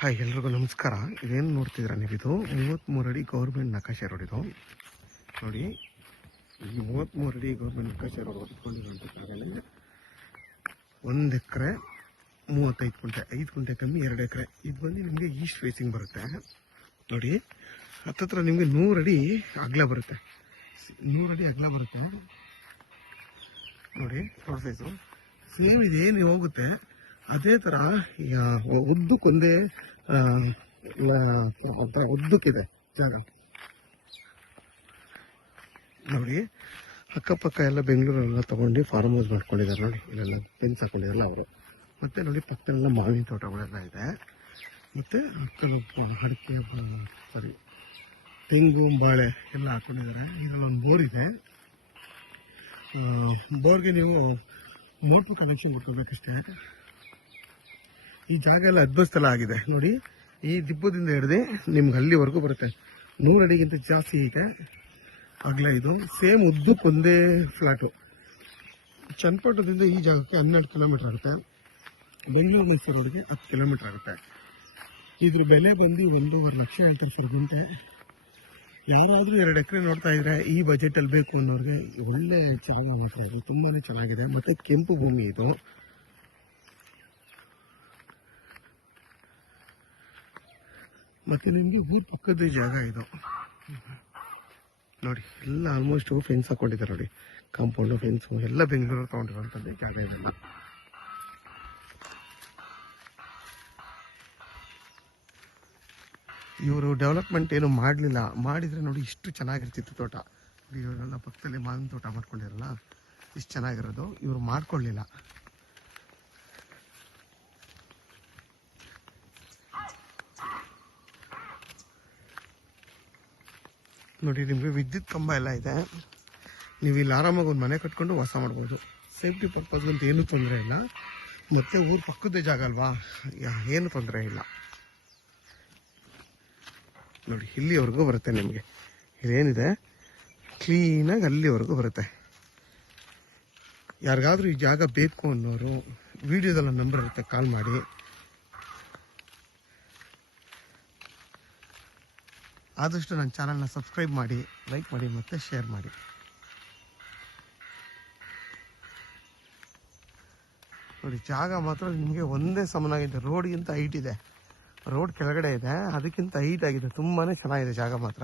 Hi, ಎಲ್ರಿಗೂ ನಮಸ್ಕಾರ. ಇದೇನು ನೋಡ್ತಿದ್ದೀರಾ ನೀವಿದು 33 ಅಡಿ ಗೌರ್ಮೆಂಟ್ ನಕಾಶೆ ರೋಡ್. ಇದು ನೋಡಿ, ಈ 33 ಅಡಿ ಗೌರ್ಮೆಂಟ್ ನಕಾಶೆ ರೋಡ್ ಹೊತ್ಕೊಂಡಿರೋಂಥದ್ದಾಗಲೇ 1 ಎಕರೆ 35 ಗುಂಟೆ, 5 ಗುಂಟೆ ಕಮ್ಮಿ 2 ಎಕರೆ. ಇದು ಬಂದು ನಿಮಗೆ ಈಸ್ಟ್ ಫೇಸಿಂಗ್ ಬರುತ್ತೆ. ನೋಡಿ, ಹತ್ತತ್ರ ನಿಮಗೆ 100 ಅಡಿ ಅಗಲ ಬರುತ್ತೆ. 100 ಅಡಿ ಅಗಲ ಬರುತ್ತೆ ನೋಡಿ. ರೋಡ್ ಸೈಜು ಸೇಮ್ ಇದೇನು ಹೋಗುತ್ತೆ ಅದೇ ಥರ ಉದ್ದಕ್ಕೊಂದೇ ಉದ್ದಕ್ಕಿದೆ ಜಾಗ ನೋಡಿ. ಅಕ್ಕಪಕ್ಕ ಎಲ್ಲ ಬೆಂಗಳೂರೆಲ್ಲ ತೊಗೊಂಡು ಫಾರ್ಮ್ ಹೌಸ್ ಮಾಡ್ಕೊಂಡಿದ್ದಾರೆ ನೋಡಿ. ಇಲ್ಲೆಲ್ಲ ಫೆನ್ಸ್ ಹಾಕೊಂಡಿರಲ್ಲ ಅವರು. ಮತ್ತು ನೋಡಿ, ಪಕ್ಕದಲ್ಲೆಲ್ಲ ಮಾವಿನ ತೋಟಗಳೆಲ್ಲ ಇದೆ. ಮತ್ತು ಅಡಿಕೆ ತೆಂಗು ಬಾಳೆ ಎಲ್ಲ ಹಾಕೊಂಡಿದ್ದಾರೆ. ಇದು ಒಂದು ಬೋರ್ ಇದೆ. ಬೋರ್ಗೆ ನೀವು ಮೋಟ್ರ್ ಕನೆಕ್ಷನ್ ಕೊಡ್ಕೋಬೇಕಷ್ಟೇ. ಈ ಜಾಗ ಎಲ್ಲ ಅದ್ಭುತ ಆಗಿದೆ ನೋಡಿ. ಈ ದಿಬ್ಬದಿಂದ ಹಿಡಿದು ನಿಮ್ಗೆ ಅಲ್ಲಿವರೆಗೂ ಬರುತ್ತೆ. 100 ಅಡಿಗಿಂತ ಜಾಸ್ತಿ ಇದೆ ಅಗಲ. ಇದು ಸೇಮ್ ಉದ್ದಕ್ಕೆ ಒಂದೇ ಫ್ಲಾಟು. ಚನ್ನಪಟ್ಟಣದಿಂದ ಈ ಜಾಗಕ್ಕೆ 12 ಕಿಲೋಮೀಟರ್ ಆಗುತ್ತೆ. ಬೆಂಗಳೂರು ಮೈಸೂರು ರೋಡ್ಗೆ 10 ಕಿಲೋಮೀಟರ್ ಆಗುತ್ತೆ. ಇದ್ರ ಬೆಲೆ ಬಂದು 1.5 ಲಕ್ಷ ಹೇಳ್ತಾರೆ ಸರ್ ಗುಂಟೆ. ಯಾರಾದರೂ 2 ಎಕರೆ ನೋಡ್ತಾ ಇದ್ರೆ ಈ ಬಜೆಟಲ್ಲಿ ಬೇಕು ಅನ್ನೋರಿಗೆ ಒಳ್ಳೆ ಚೆನ್ನಾಗಿ ಮಾಡ್ತಾ ಇದೆ. ತುಂಬಾ ಚೆನ್ನಾಗಿದೆ. ಮತ್ತು ಕೆಂಪು ಭೂಮಿ ಇದು. ಮತ್ತು ನಿಮಗೆ ಊರು ಪಕ್ಕದ ಜಾಗ ಇದು ನೋಡಿ. ಎಲ್ಲ ಆಲ್ಮೋಸ್ಟ್ ಫೆನ್ಸ್ ಹಾಕೊಂಡಿದ್ದಾರೆ ನೋಡಿ. ಕಾಂಪೌಂಡು, ಫೆನ್ಸು ಎಲ್ಲ ಬೆಂಗಳೂರು ತೊಗೊಂಡಿರೋಂಥದ್ದೇ ಜಾಗ ಇದೆಲ್ಲ. ಇವರು ಡೆವಲಪ್ಮೆಂಟ್ ಏನು ಮಾಡಲಿಲ್ಲ. ಮಾಡಿದರೆ ನೋಡಿ ಇಷ್ಟು ಚೆನ್ನಾಗಿರ್ತಿತ್ತು ತೋಟ. ಇವರೆಲ್ಲ ಪಕ್ಕದಲ್ಲಿ ಮಾವಿನ ತೋಟ ಮಾಡ್ಕೊಂಡಿರಲ್ಲ, ಇಷ್ಟು ಚೆನ್ನಾಗಿರೋದು. ಇವರು ಮಾಡ್ಕೊಳ್ಳಿಲ್ಲ. ನೋಡಿ, ನಿಮಗೆ ವಿದ್ಯುತ್ ಕಂಬ ಎಲ್ಲ ಇದೆ. ನೀವು ಇಲ್ಲಿ ಆರಾಮಾಗಿ ಒಂದು ಮನೆ ಕಟ್ಕೊಂಡು ವಾಸ ಮಾಡ್ಬೋದು. ಸೇಫ್ಟಿ ಪರ್ಪಸ್ಗಂತ ಏನೂ ತೊಂದರೆ ಇಲ್ಲ. ಮತ್ತು ಊರು ಪಕ್ಕದ ಜಾಗ ಅಲ್ವಾ, ಏನು ತೊಂದರೆ ಇಲ್ಲ ನೋಡಿ. ಇಲ್ಲಿವರೆಗೂ ಬರುತ್ತೆ ನಿಮಗೆ. ಇದೇನಿದೆ ಕ್ಲೀನಾಗಿ ಅಲ್ಲಿವರೆಗೂ ಬರುತ್ತೆ. ಯಾರಿಗಾದ್ರೂ ಈ ಜಾಗ ಬೇಕು ಅನ್ನೋರು ವಿಡಿಯೋದಲ್ಲ ನಂಬರ್ ಇರುತ್ತೆ, ಕಾಲ್ ಮಾಡಿ. ಆದಷ್ಟು ನನ್ನ ಚಾನಲ್ನ ಸಬ್ಸ್ಕ್ರೈಬ್ ಮಾಡಿ, ಲೈಕ್ ಮಾಡಿ ಮತ್ತು ಶೇರ್ ಮಾಡಿ. ನೋಡಿ, ಜಾಗ ಮಾತ್ರ ನಿಮಗೆ ಒಂದೇ ಸಮನಾಗಿದೆ. ರೋಡ್ಗಿಂತ ಹೈಟ್ ಇದೆ. ರೋಡ್ ಕೆಳಗಡೆ ಇದೆ, ಅದಕ್ಕಿಂತ ಹೈಟ್ ಆಗಿದೆ. ತುಂಬಾ ಚೆನ್ನಾಗಿದೆ ಜಾಗ ಮಾತ್ರ.